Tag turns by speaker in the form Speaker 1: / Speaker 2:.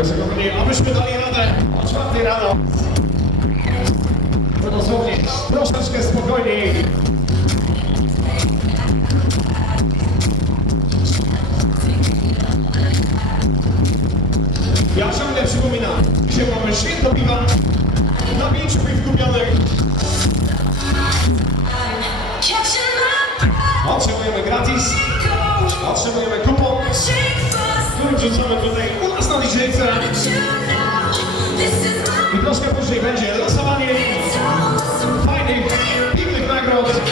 Speaker 1: Także kochani, abyśmy dali radę o czwartej rano, to dosłownie troszeczkę spokojniej. Ja ciągle przypominam, że mamy święto piwa, na pięciu piw kupionych. Otrzymujemy gratis, otrzymujemy kupon, który wrzucamy tutaj u nas
Speaker 2: my
Speaker 1: I troszkę później będzie losowanie fajnych, piwnych nagród.